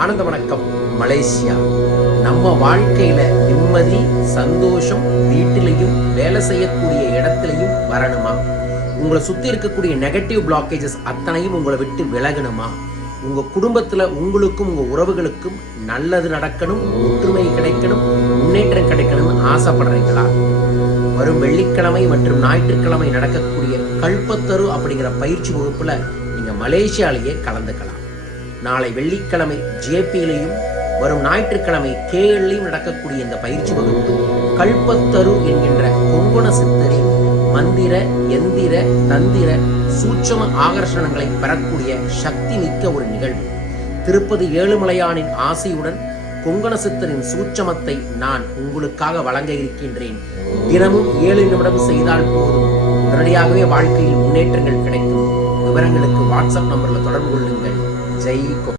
ஆனந்த வணக்கம். மலேசியா நம்ம வாழ்க்கையில நிம்மதி, சந்தோஷம் வீட்டிலையும் வேலை செய்யக்கூடிய இடத்துலையும் வரணுமா? உங்களை சுத்தி இருக்கக்கூடிய நெகட்டிவ் பிளாக்கேஜஸ் அத்தனையும் உங்களை விட்டு விலகணுமா? உங்க குடும்பத்துல உங்களுக்கும் உங்க உறவுகளுக்கும் நல்லது நடக்கணும், ஒற்றுமை கிடைக்கணும், முன்னேற்றம் கிடைக்கணும்னு ஆசைப்படுறீங்களா? வரும் வெள்ளிக்கிழமை மற்றும் ஞாயிற்றுக்கிழமை நடக்கக்கூடிய கல்பத்தரு அப்படிங்கிற பயிற்சி வகுப்புல நீங்க மலேசியாலேயே கலந்துக்கலாம். நாளை வெள்ளிக்கிழமை ஜேபியிலையும் வரும் ஞாயிற்றுக்கிழமை கேஎல்லையும் நடக்கக்கூடிய இந்த பயிற்சி வகுப்பு கல்பத்தரு என்கின்ற கொங்கண சித்தரின் மந்திர, எந்திர, தந்திர, சூட்சம ஆகர்ஷணங்களை பெறக்கூடிய சக்தி மிக்க ஒரு நிகழ்வு. திருப்பதி ஏழுமலையானின் ஆசையுடன் கொங்கண சித்தரின் சூட்சமத்தை நான் உங்களுக்காக வழங்க இருக்கின்றேன். தினமும் 7 நிமிடம் செய்தால் போதும், உடனடியாகவே வாழ்க்கையில் முன்னேற்றங்கள் கிடைக்கும். விவரங்களுக்கு வாட்ஸ்அப் நம்பர்ல தொடர்பு கொள்ளுங்கள். ஜெய்